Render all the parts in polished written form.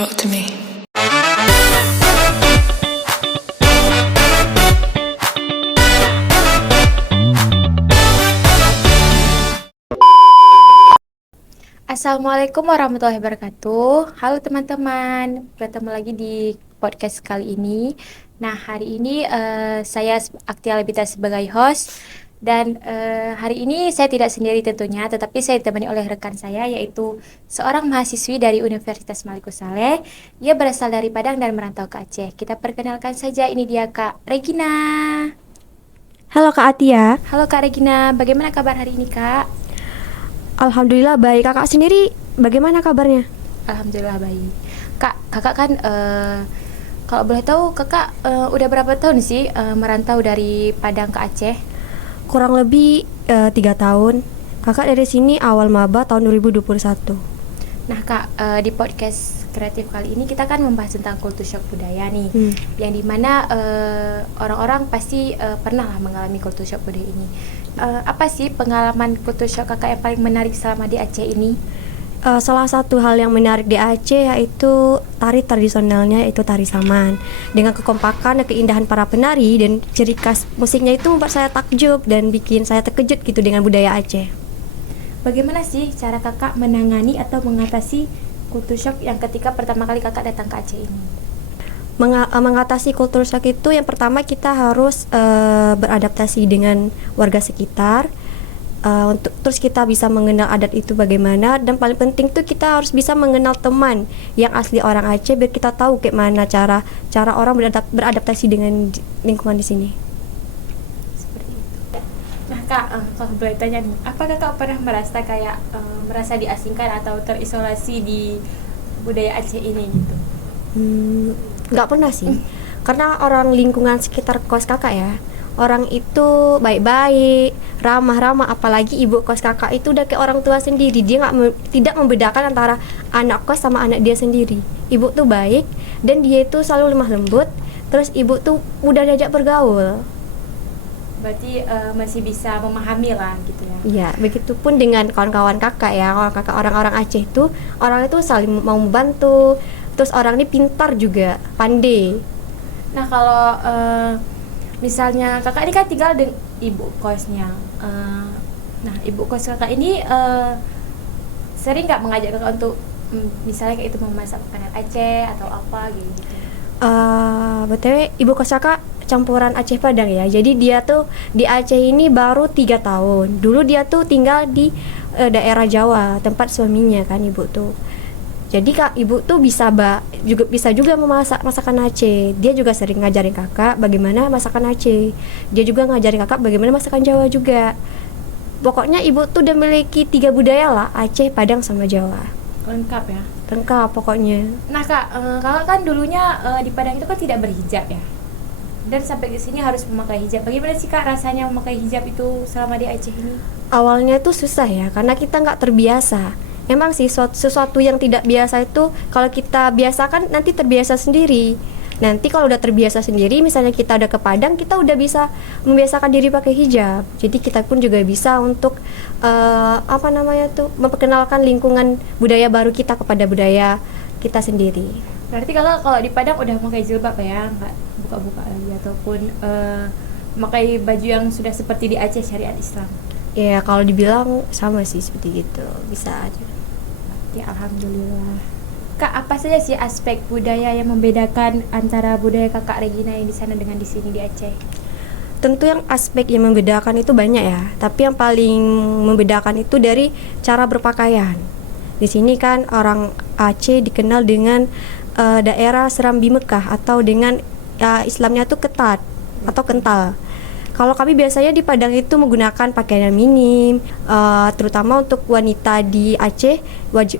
Talk to me. Assalamualaikum warahmatullahi wabarakatuh. Halo teman-teman, bertemu lagi di podcast kali ini. Nah, hari ini saya Aktia Lebita sebagai host. Dan hari ini saya tidak sendiri tentunya, tetapi saya ditemani oleh rekan saya, yaitu seorang mahasiswi dari Universitas Maliku Saleh. Ia berasal dari Padang dan merantau ke Aceh. Kita perkenalkan saja, ini dia Kak Regina. Halo Kak Atia. Halo Kak Regina, bagaimana kabar hari ini Kak? Alhamdulillah baik. Kakak sendiri bagaimana kabarnya? Alhamdulillah baik. Kak, kakak kan kalau boleh tahu kakak udah berapa tahun sih merantau dari Padang ke Aceh? Kurang lebih 3 tahun. Kakak dari sini awal maba tahun 2021. Nah Kak, di podcast kreatif kali ini kita kan membahas tentang kultur shock budaya nih, yang dimana orang-orang pasti pernah lah mengalami kultur shock budaya ini. Apa sih pengalaman kultur shock kakak yang paling menarik selama di Aceh ini? Salah satu hal yang menarik di Aceh yaitu tari tradisionalnya, yaitu tari saman. Dengan kekompakan dan keindahan para penari dan ciri khas musiknya itu membuat saya takjub dan bikin saya terkejut gitu dengan budaya Aceh. Bagaimana sih cara kakak menangani atau mengatasi kultur shock yang ketika pertama kali kakak datang ke Aceh ini? Mengatasi kultur shock itu yang pertama kita harus beradaptasi dengan warga sekitar. Terus kita bisa mengenal adat itu bagaimana, dan paling penting tuh kita harus bisa mengenal teman yang asli orang Aceh biar kita tahu kayak mana cara orang beradaptasi dengan lingkungan di sini. Seperti itu. Nah Kak, kalau boleh tanya nih, apa kakak pernah merasa kayak merasa diasingkan atau terisolasi di budaya Aceh ini gitu? Nggak pernah sih, karena orang lingkungan sekitar kos kakak ya, orang itu baik-baik, ramah-ramah, apalagi ibu kos kakak itu udah kayak orang tua sendiri. Dia tidak membedakan antara anak kos sama anak dia sendiri. Ibu tuh baik dan dia itu selalu lemah lembut. Terus ibu tuh mudah diajak bergaul. Berarti masih bisa memahami lah gitu ya? Iya, begitupun dengan kawan-kawan kakak ya. Kalau kakak orang-orang Aceh itu orang itu saling mau membantu. Terus orang ini pintar juga, pandai. Nah kalau misalnya kakak ini kan tinggal dengan ibu kosnya, nah ibu kos kakak ini sering nggak mengajak kakak untuk misalnya kayak itu memasak makanan Aceh atau apa gitu? BTW ibu kos kakak campuran Aceh Padang ya. Jadi dia tuh di Aceh ini baru 3 tahun. Dulu dia tuh tinggal di daerah Jawa, tempat suaminya kan ibu tuh. Jadi kak ibu tuh bisa juga memasak masakan Aceh. Dia juga sering ngajarin kakak bagaimana masakan Aceh. Dia juga ngajarin kakak bagaimana masakan Jawa juga. Pokoknya ibu tuh udah memiliki 3 budaya lah, Aceh, Padang sama Jawa. Lengkap ya? Lengkap pokoknya. Nah kak, kakak kan dulunya di Padang itu kan tidak berhijab ya, dan sampai ke sini harus memakai hijab. Bagaimana sih kak rasanya memakai hijab itu selama di Aceh ini? Awalnya tuh susah ya, karena kita nggak terbiasa. Emang sih sesuatu yang tidak biasa itu kalau kita biasakan nanti terbiasa sendiri. Nanti kalau udah terbiasa sendiri, misalnya kita udah ke Padang, kita udah bisa membiasakan diri pakai hijab. Jadi kita pun juga bisa untuk memperkenalkan lingkungan budaya baru kita kepada budaya kita sendiri. Berarti kakak kalau di Padang udah memakai jilbab ya, nggak buka-buka lagi ataupun memakai baju yang sudah seperti di Aceh syariat Islam? Ya kalau dibilang sama sih seperti gitu, bisa aja. Ya alhamdulillah. Kak, apa saja sih aspek budaya yang membedakan antara budaya kakak Regina yang di sana dengan di sini di Aceh? Tentu yang aspek yang membedakan itu banyak ya, tapi yang paling membedakan itu dari cara berpakaian. Di sini kan orang Aceh dikenal dengan daerah Serambi Mekah, atau dengan Islamnya tuh ketat atau kental. Kalau kami biasanya di Padang itu menggunakan pakaian yang minim, terutama untuk wanita di Aceh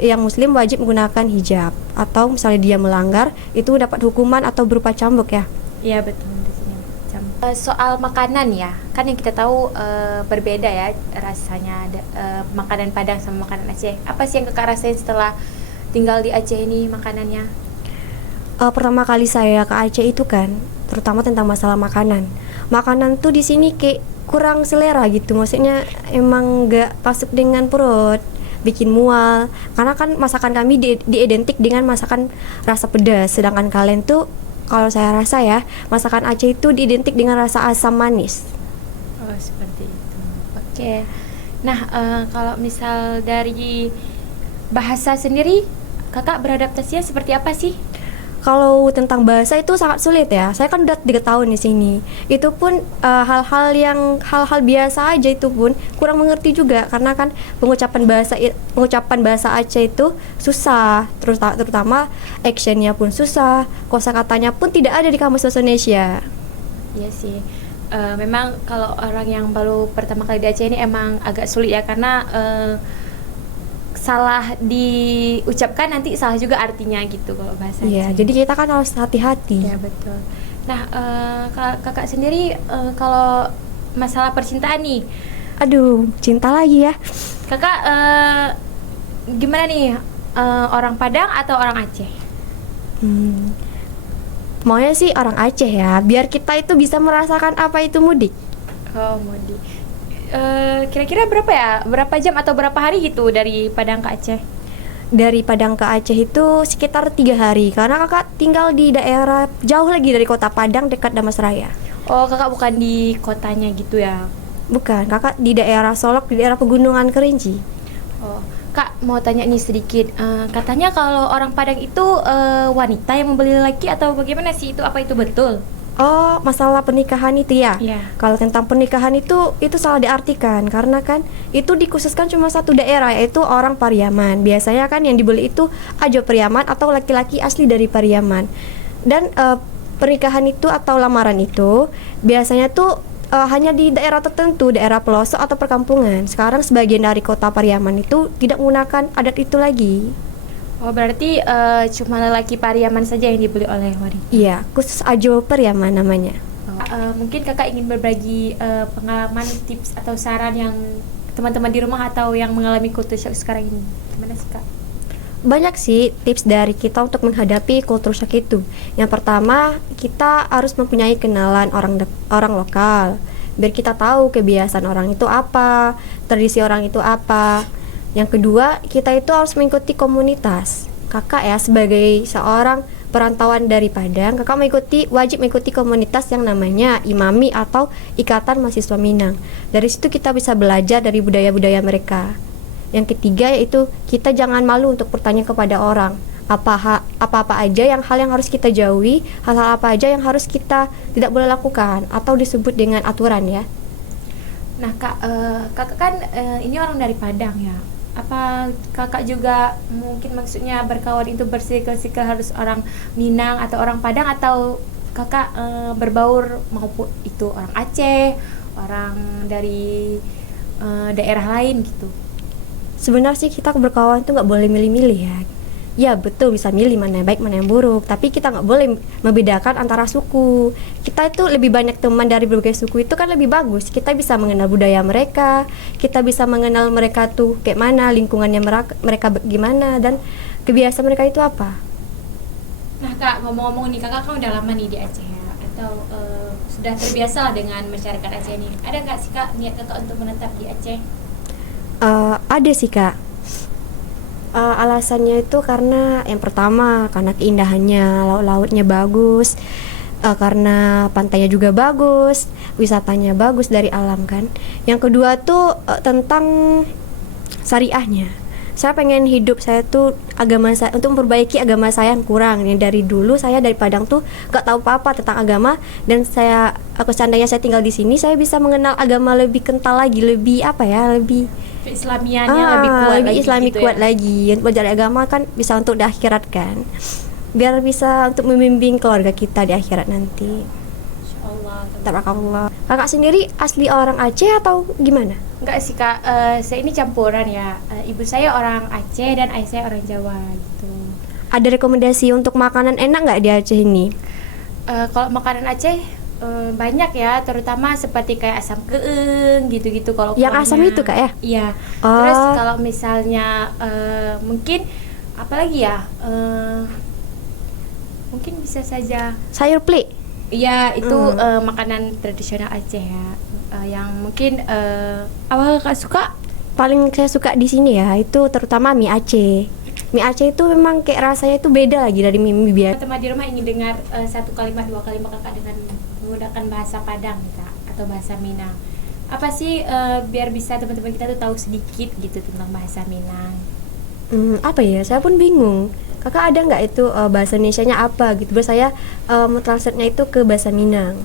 yang muslim wajib menggunakan hijab, atau misalnya dia melanggar itu dapat hukuman atau berupa cambuk ya. Iya betul, di sini cambuk. Soal makanan ya, kan yang kita tahu berbeda ya rasanya makanan Padang sama makanan Aceh. Apa sih yang kakak rasain setelah tinggal di Aceh ini makanannya? Pertama kali saya ke Aceh itu kan, terutama tentang masalah makanan. Makanan tuh di sini kayak kurang selera gitu, maksudnya emang nggak masuk dengan perut. bikin mual. Karena kan masakan kami diidentik dengan masakan rasa pedas, sedangkan kalian tuh kalau saya rasa ya, masakan Aceh itu diidentik dengan rasa asam manis. Oh, seperti itu. Oke. Nah, kalau misal dari bahasa sendiri, kakak beradaptasinya seperti apa sih? Kalau tentang bahasa itu sangat sulit ya. Saya kan udah 3 tahun di sini. Itu pun hal-hal biasa aja itu pun kurang mengerti juga karena kan pengucapan bahasa Aceh itu susah. Terutama actionnya pun susah. Kosakatanya pun tidak ada di kamus bahasa Indonesia. Iya sih. Memang kalau orang yang baru pertama kali di Aceh ini emang agak sulit ya karena salah diucapkan nanti salah juga artinya gitu kalau bahasa Iya, Aceh. jadi kita kan harus hati-hati. Ya betul. Nah, kakak sendiri kalau masalah percintaan nih, Aduh, cinta lagi ya. kakak gimana nih, orang Padang atau orang Aceh? Hmm, Maunya sih orang Aceh ya, biar kita itu bisa merasakan apa itu mudik. Oh, Modi. Kira-kira berapa ya? Berapa jam atau berapa hari gitu dari Padang ke Aceh? Dari Padang ke Aceh itu sekitar 3 hari, karena kakak tinggal di daerah jauh lagi dari kota Padang, dekat Damasraya. Oh, kakak bukan di kotanya gitu ya? Bukan, kakak di daerah Solok, di daerah Pegunungan Kerinci. Oh, Kak mau tanya nih sedikit. Katanya kalau orang Padang itu wanita yang membeli laki atau bagaimana sih itu? Apa itu betul? Oh, masalah pernikahan itu ya? Iya. Kalau tentang pernikahan itu salah diartikan, karena kan itu dikhususkan cuma satu daerah, yaitu orang Pariaman. Biasanya kan yang dibeli itu Ajo Pariaman atau laki-laki asli dari Pariaman. Dan pernikahan itu atau lamaran itu biasanya tuh hanya di daerah tertentu, daerah pelosok atau perkampungan. Sekarang sebagian dari kota Pariaman itu tidak menggunakan adat itu lagi. Oh, berarti cuma lelaki Pariaman saja yang dibeli oleh wanita. Iya, khusus Ajo Pariaman namanya. Mungkin kakak ingin berbagi pengalaman, tips atau saran yang teman-teman di rumah atau yang mengalami culture shock sekarang ini. Gimana sih kak? Banyak sih tips dari kita untuk menghadapi culture shock itu. Yang pertama, kita harus mempunyai kenalan orang lokal, biar kita tahu kebiasaan orang itu apa, tradisi orang itu apa. Yang kedua, kita itu harus mengikuti komunitas. Kakak ya sebagai seorang perantauan dari Padang, kakak wajib mengikuti komunitas yang namanya IMAMI atau Ikatan Mahasiswa Minang. Dari situ kita bisa belajar dari budaya-budaya mereka. Yang ketiga yaitu kita jangan malu untuk bertanya kepada orang apa-apa aja hal yang harus kita jauhi, hal-hal apa aja yang harus kita tidak boleh lakukan atau disebut dengan aturan ya. Nah kak, kakak kan ini orang dari Padang ya. Apa kakak juga mungkin maksudnya berkawan itu bersikl-sikl harus orang Minang atau orang Padang, atau kakak berbaur maupun itu orang Aceh, orang dari daerah lain gitu? Sebenarnya sih kita berkawan itu nggak boleh milih-milih ya. Ya betul, bisa milih mana yang baik mana yang buruk, tapi kita nggak boleh membedakan antara suku. Kita itu lebih banyak teman dari berbagai suku itu kan lebih bagus. Kita bisa mengenal budaya mereka, kita bisa mengenal mereka tuh kayak mana, lingkungannya mereka gimana, dan kebiasaan mereka itu apa. Nah kak, ngomong-ngomong nih, kakak kan udah lama nih di Aceh ya, atau sudah terbiasa lah dengan masyarakat Aceh nih. Ada nggak sih kak niat kakak untuk menetap di Aceh? Ada sih kak. Alasannya itu karena yang pertama karena keindahannya, laut-lautnya bagus, karena pantainya juga bagus, wisatanya bagus dari alam kan. Yang kedua tuh tentang syariahnya. Saya pengen hidup saya tuh agama saya untuk memperbaiki agama saya yang kurang. Yang dari dulu saya dari Padang tuh gak tahu apa-apa tentang agama, dan aku seandainya saya tinggal di sini saya bisa mengenal agama lebih kental lagi, lebih apa ya, lebih Keislamiannya lebih kuat lebih lagi Islami gitu kuat ya? lagi. Untuk belajar agama kan bisa untuk di akhirat kan, biar bisa untuk membimbing keluarga kita di akhirat nanti. Insyaallah. Tabarakallah. Kakak sendiri asli orang Aceh atau gimana? Enggak sih kak, saya ini campuran ya. Ibu saya orang Aceh dan ayah saya orang Jawa gitu. Ada rekomendasi untuk makanan enak nggak di Aceh ini? Kalau makanan Aceh banyak ya, terutama seperti kayak asam keeng gitu-gitu. Kalau Yang kuahnya- asam itu kak ya? Iya. Oh. Terus kalau misalnya mungkin apa lagi ya? Mungkin bisa saja. Sayur plik. Iya, itu makanan tradisional Aceh ya. Yang mungkin awal kakak suka paling saya suka di sini ya itu terutama mie Aceh. Mie Aceh itu memang kayak rasanya itu beda lagi dari mie biasa. Teman di rumah ingin dengar satu kalimat dua kalimat kakak dengan menggunakan bahasa Padang nih kak, atau bahasa Minang. Apa sih biar bisa teman-teman kita tuh tahu sedikit gitu tentang bahasa Minang? Apa ya? Saya pun bingung. Kakak ada nggak itu bahasa Indonesianya apa gitu? Terus saya translate-nya itu ke bahasa Minang.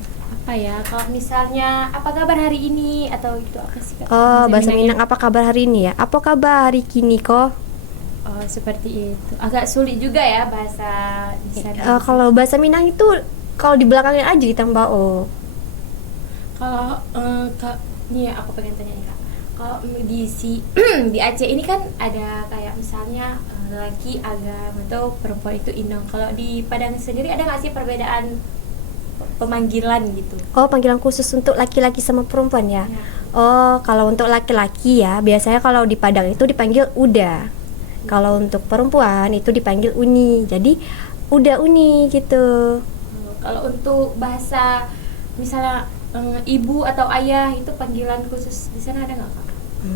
Apa ya? Kalau misalnya apa kabar hari ini atau itu apa sih kak? Oh, bahasa Minangnya? Minang apa kabar hari ini ya? Apa kabar hari kini kok? Oh seperti itu. Agak sulit juga ya bahasa di sana. Kalau bahasa Minang itu kalau di belakangnya aja ditambah o. Kalau kak, nih aku pengen tanya nih kak. Kalau di di Aceh ini kan ada kayak misalnya lelaki agam atau perempuan itu inang. Kalau di Padang sendiri ada nggak sih perbedaan pemanggilan gitu? Oh, panggilan khusus untuk laki-laki sama perempuan ya? Ya. Oh, kalau untuk laki-laki ya, biasanya kalau di Padang itu dipanggil Uda. Kalau untuk perempuan itu dipanggil Uni. Jadi Uda Uni gitu. Kalau untuk bahasa misalnya ibu atau ayah itu panggilan khusus di sana ada nggak kak?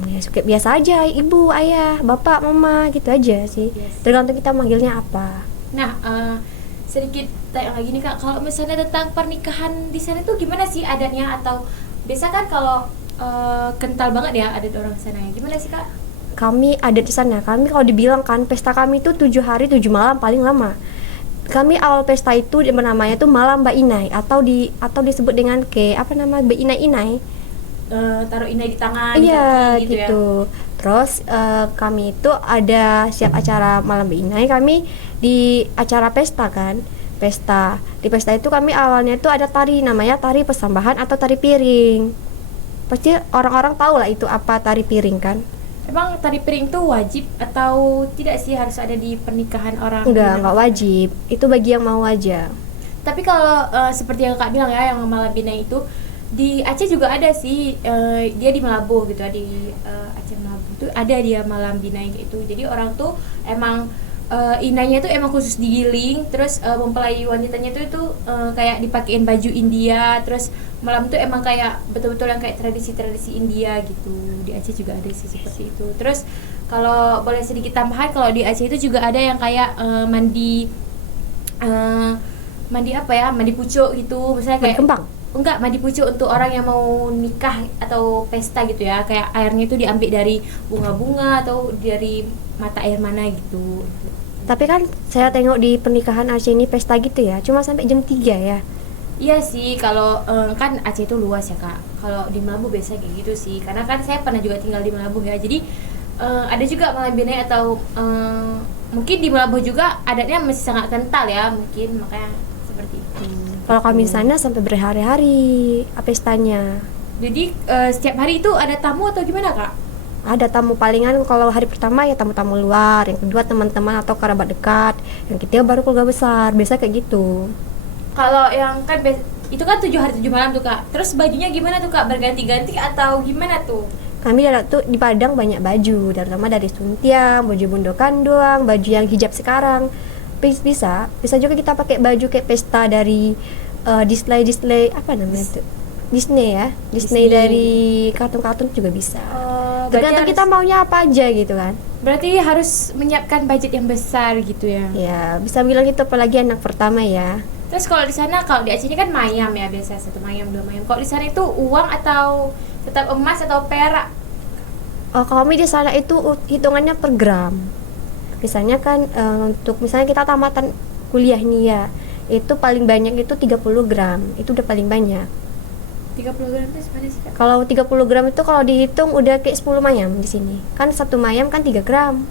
Ya suka biasa aja, ibu, ayah, bapak, mama gitu aja sih. Yes. Tergantung kita manggilnya apa. Nah, sedikit tanya lagi nih kak, kalau misalnya tentang pernikahan di sana tuh gimana sih adatnya, atau biasa kan kalau kental banget ya adat orang sana ya, gimana sih kak? Kami ada di sana. Kami kalau dibilang kan pesta kami itu 7 hari 7 malam paling lama. Kami awal pesta itu namanya tuh malam Mbak Inai atau disebut dengan apa nama Mbak Inai. Taruh inai di tangan, Iya di kaki gitu ya. gitu. Terus kami itu ada siap acara malam Inai, kami di acara pesta kan. Pesta. Di pesta itu kami awalnya itu ada tari namanya tari pesambahan atau tari piring. Pasti orang-orang tahu lah itu apa tari piring kan. Emang tari piring itu wajib atau tidak sih, harus ada di pernikahan orang? Enggak wajib. Itu bagi yang mau aja. Tapi kalau seperti yang kak bilang ya, yang malam Binai itu di Aceh juga ada sih, dia di Melabuh gitu ya, di Aceh Melabuh itu ada dia malam Binai gitu. Jadi orang tuh emang inainya tuh emang khusus digiling, terus mempelai wanitanya tuh kayak dipakein baju India, terus malam tuh emang kayak betul-betul yang kayak tradisi-tradisi India gitu. Di Aceh juga ada sih seperti itu. Terus kalau boleh sedikit tambahan, kalau di Aceh itu juga ada yang kayak mandi apa ya, mandi pucuk gitu, misalnya kayak Mandi kembang. enggak, mandi pucuk untuk orang yang mau nikah atau pesta gitu ya, kayak airnya itu diambil dari bunga-bunga atau dari mata air mana gitu. Tapi kan saya tengok di pernikahan Aceh ini pesta gitu ya, cuma sampai jam 3 ya. Iya sih, kalau kan Aceh itu luas ya kak. Kalau di Melabuh biasa kayak gitu sih, karena kan saya pernah juga tinggal di Melabuh ya. Jadi ada juga malam binai atau mungkin di Melabuh juga adatnya masih sangat kental ya, mungkin makanya seperti itu. Kalau kami di sana sampai berhari-hari pestanya. Jadi setiap hari itu ada tamu atau gimana kak? Ada tamu palingan kalau hari pertama ya tamu-tamu luar, yang kedua teman-teman atau kerabat dekat, yang ketiga baru keluarga besar. Biasa kayak gitu. Kalau yang kan itu kan 7 hari 7 malam tuh kak. Terus bajunya gimana tuh kak? Berganti-ganti atau gimana tuh? Kami tuh di Padang banyak baju, terutama dari suntiang, baju bundokan doang, baju yang hijab sekarang. Bisa juga kita pakai baju kayak pesta dari display apa namanya itu? Disney ya, Disney dari kartun-kartun juga bisa. Tergantung kita maunya apa aja gitu kan. Berarti harus menyiapkan budget yang besar gitu ya. Ya, bisa bilang itu apalagi anak pertama ya. Terus kalau di sana, kalau di Aceh ini kan mayam ya, biasa 1 mayam 2 mayam. Kalau di sana itu uang atau tetap emas atau perak? Kalau kami di sana itu hitungannya per gram. Misalnya kan untuk misalnya kita tamatan kuliah nih ya, itu paling banyak itu 30 gram. Itu udah paling banyak. 30 gram itu sebenarnya sih kak? Kalau 30 gram itu kalau dihitung udah kayak 10 mayam di sini. Kan 1 mayam kan 3 gram.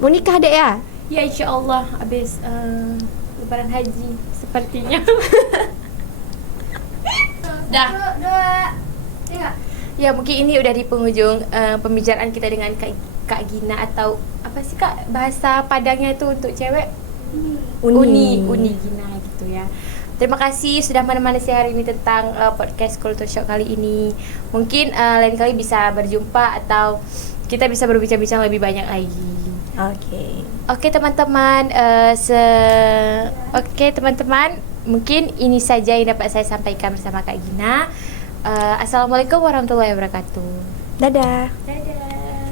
Mau nikah dek ya? Ya insya Allah habis lebaran haji sepertinya. Dah. Ya mungkin ini udah di penghujung pembicaraan kita dengan Kak Gina, atau apa sih kak bahasa Padangnya itu untuk cewek? Uni Gina gitu ya. Terima kasih sudah menemani saya hari ini tentang podcast Culture Shock kali ini. Mungkin lain kali bisa berjumpa atau kita bisa berbincang-bincang lebih banyak lagi. Oke teman-teman, teman-teman, mungkin ini saja yang dapat saya sampaikan bersama Kak Gina. Assalamualaikum warahmatullahi wabarakatuh. Dadah. Dadah.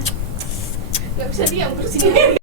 Gak bisa diam bersih.